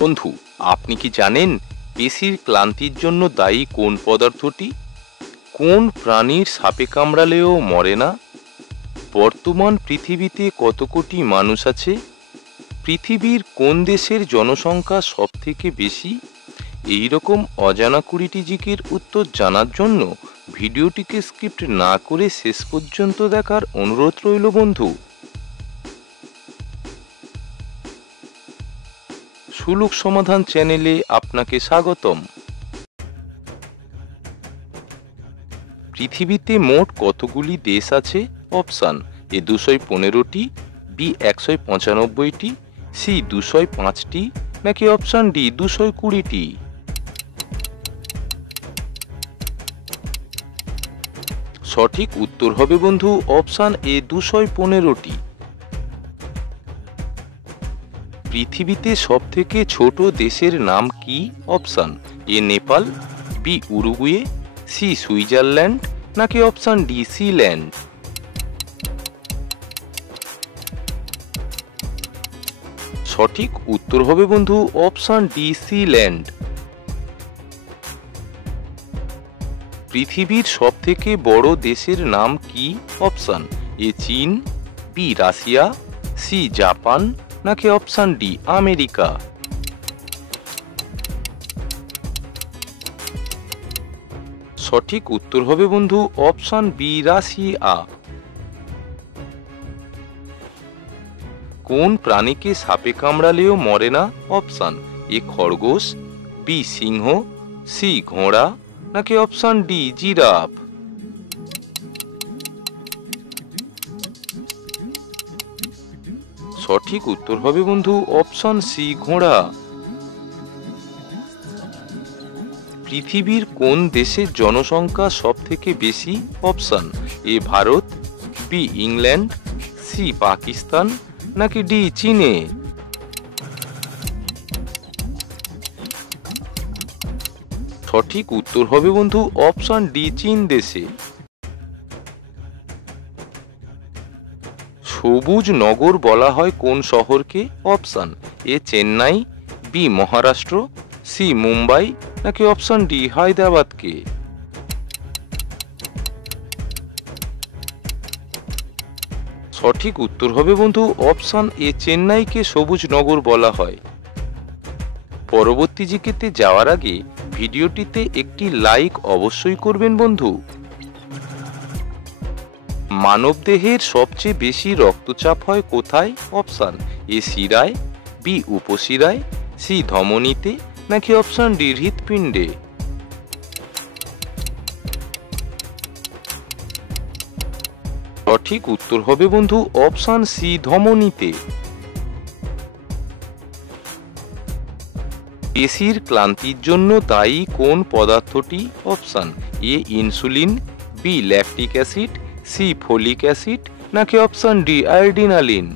বন্ধু, আপনি কি জানেন পেশির ক্লান্তির জন্য দায়ী কোন পদার্থটি? কোন প্রাণীর সাপে কামড়ালেও মরে না? বর্তমান পৃথিবীতে কত কোটি মানুষ আছে? পৃথিবীর কোন দেশের জনসংখ্যা সবথেকে বেশি? এই রকম অজানা 20টি জিকের উত্তর জানার জন্য ভিডিওটিকে স্কিপ না করে শেষ পর্যন্ত দেখার অনুরোধ রইল বন্ধু। সুলুক সমাধান চ্যানেলে আপনাকে স্বাগতম। পৃথিবীতে মোট কতগুলি দেশ আছে? অপশান: এ 215টি, বি 195টি, সি 205টি, নাকি অপশান ডি 220টি? সঠিক উত্তর হবে বন্ধু অপশান এ 215টি। পৃথিবীতে সবথেকে ছোট দেশের নাম কি? Option: A Nepal, B Uruguay, C Switzerland, নাকি অপশান ডি সিল্যান্ড? সঠিক উত্তর হবে বন্ধু অপশান ডি সিল্যান্ড। পৃথিবীর সবথেকে বড় দেশের নাম কি? অপশান: এ চীন, বি রাশিয়া, সি জাপান, নাকি অপশান ডি আমেরিকা? সঠিক উত্তর হবে বন্ধু অপশান বি রাশিয়া। কোন প্রাণীকে সাপে কামড়ালেও মরে না? অপশান: এ খরগোশ, বি সিংহ, সি ঘোড়া, নাকি অপশান ডি জিরাফ? সঠিক উত্তর হবে বন্ধু অপশান সি ঘোড়া। পৃথিবীর কোন দেশের জনসংখ্যা সবথেকে বেশি? Option: A Bharat, B England, C Pakistan, নাকি ডি চীনে? সঠিক উত্তর হবে বন্ধু অপশান ডি চীন দেশে। সবুজ নগর বলা হয় কোন শহরকে? অপশান: এ চেন্নাই, বি মহারাষ্ট্র, সি মুম্বাই, নাকি অপশান ডি হায়দ্রাবাদকে? সঠিক উত্তর হবে বন্ধু অপশান এ চেন্নাইকে সবুজ নগর বলা হয়। পরবর্তী জিকেতে যাওয়ার আগে ভিডিওটিতে একটি লাইক অবশ্যই করবেন বন্ধু। মানবদেহের সবচেয়ে বেশি রক্তচাপ হয় কোথায়? অপশান: এ শিরায়, বি উপশিরায়, সি ধমনীতে, নাকি অপশান ডি হৃৎপিণ্ডে? সঠিক উত্তর হবে বন্ধু অপশান সি ধমনীতে। পেশির ক্লান্তির জন্য দায়ী কোন পদার্থটি? Option: A insulin, B lactic acid, C folic acid, নাকি অপশান ডি অ্যাড্রিনালিন?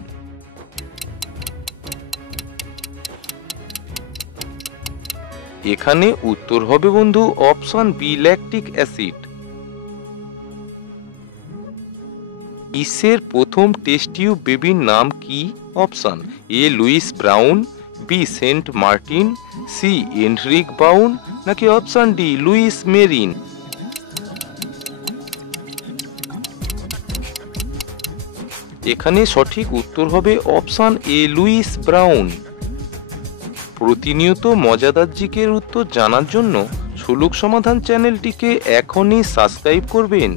এখানে উত্তর হবে বন্ধু অপশান বি ল্যাকটিক অ্যাসিড। বিশ্বের প্রথম টেস্ট টিউব বেবির নাম কি? Option: A Louise Brown, B Saint Martin, C Enrique বাউন, নাকি অপশান ডি লুইস মেরিন? এখানে সঠিক উত্তর হবে অপশান এ লুইস ব্রাউন। প্রতিনিয়ত মজাদার জিকের উত্তর জানার জন্য সুলুক সমাধান চ্যানেলটিকে এখনই সাবস্ক্রাইব করবেন।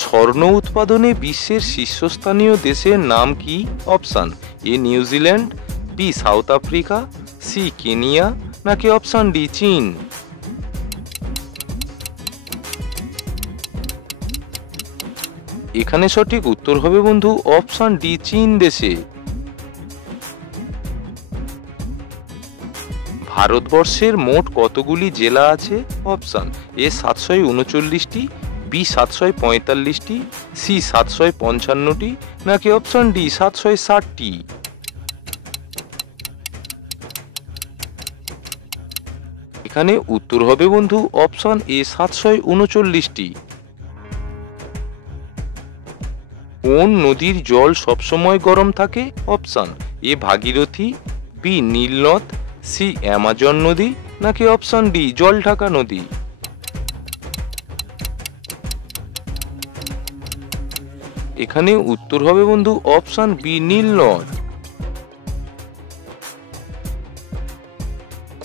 স্বর্ণ উৎপাদনে বিশ্বের শীর্ষস্থানীয় দেশের নাম কি? Option: A New Zealand, B South Africa, C Kenya, নাকি অপশান ডি চীন? এখানে সঠিক উত্তর হবে বন্ধু অপশান ডি চীন দেশে। ভারতবর্ষের মোট কতগুলি জেলা আছে? অপশান: এ 739টি, বি 745টি, সি 755টি, নাকি অপশান ডি 760টি? এখানে উত্তর হবে বন্ধু অপশান এ 739টি। কোন নদীর জল সবসময় গরম থাকে? অপশান: এ ভাগীরথী, বি নীলনদ, সি অ্যামাজন নদী, নাকি অপশন ডি জলঢাকা নদী? এখানে উত্তর হবে বন্ধু অপশন বি নীলনদ।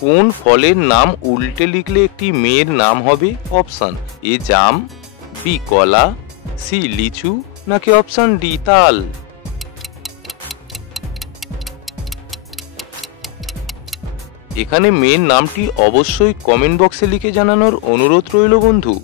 কোন ফলের নাম উল্টে লিখলে একটি মেয়ের নাম হবে? অপশন এ জাম, বি কলা, সি লিচু, নাকি অপশন ডি তাল? এখানে মেয়ের নামটি অবশ্যই কমেন্ট বক্সে লিখে জানানোর অনুরোধ রইল বন্ধু।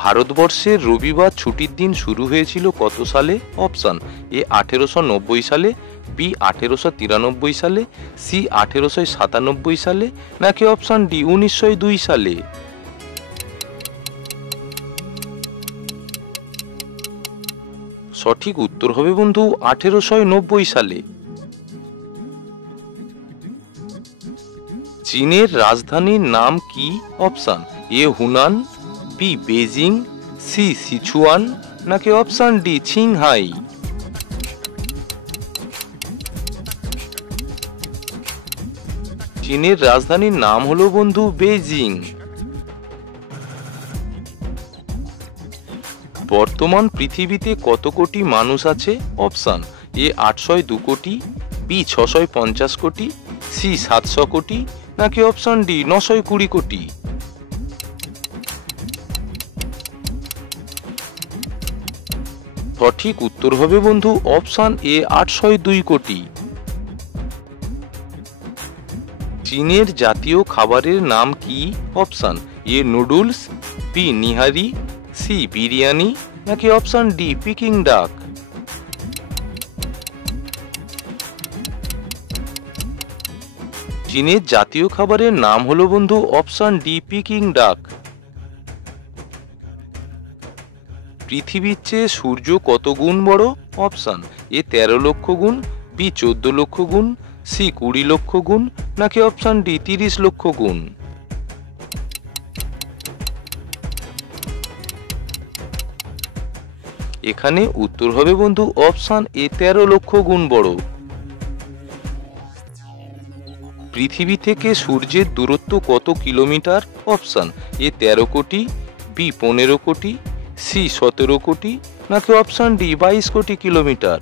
ভারতবর্ষের রবিবার ছুটির দিন শুরু হয়েছিল কত সালে? অপশন এ 1890 সালে, বি 1893 সালে, সি 1897 সালে, নাকি অপশন ডি 1902 সালে? সঠিক উত্তর হবে বন্ধু 1890 সালে। চীনের রাজধানীর নাম কি? Option A Hunan, B Beijing, C Sichuan, নাকি অপশন ডি ছিংহাই? চীনের রাজধানীর নাম হলো বন্ধু বেজিং। বর্তমান পৃথিবীতে কত কোটি মানুষ আছে? অপশন এ 802 কোটি, বি 650 কোটি, সি 700 কোটি, নাকি অপশন ডি 920 কোটি? সঠিক উত্তর হবে বন্ধু অপশন এ 802 কোটি। চীনের জাতীয় খাবারের নাম কি? Option A noodles, B nihari, C biryani, নাকি অপশন ডি পিকিং ডাক? চীনের জাতীয় খাবারের নাম হলো বন্ধু অপশন ডি পিকিং ডাক। পৃথিবীর চেয়ে সূর্য কত গুণ বড়? অপশন এ 13 লক্ষ গুণ, বি 14 লক্ষ গুণ, সি 20 লক্ষ গুণ, নাকি অপশন ডি 30 লক্ষ গুণ? এখানে উত্তর হবে বন্ধু অপশন এ 13 লক্ষ গুণ বড়। পৃথিবী থেকে সূর্যের দূরত্ব কত কিলোমিটার? অপশন এ 13 কোটি, বি 15 কোটি, সি 17 কোটি, নাকি অপশন ডি 22 কোটি কিলোমিটার?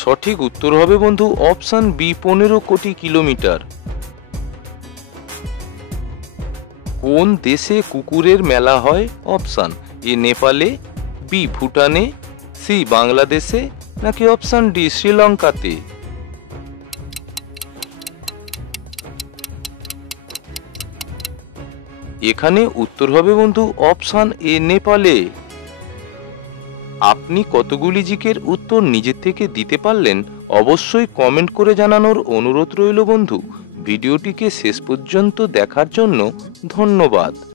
সঠিক উত্তর হবে বন্ধু অপশন বি 15 কোটি কিলোমিটার। কোন দেশে কুকুরের মেলা হয়? অপশন এ নেপালে, বি ভুটানে, সি বাংলাদেশে, নাকি অপশন ডি শ্রীলঙ্কাতে? এখানে উত্তর হবে বন্ধু অপশন এ নেপালে। আপনি কতগুলি জিকের উত্তর নিজের থেকে দিতে পারলেন অবশ্যই কমেন্ট করে জানানোর অনুরোধ রইল বন্ধু। ভিডিওটিকে শেষ পর্যন্ত দেখার জন্য ধন্যবাদ।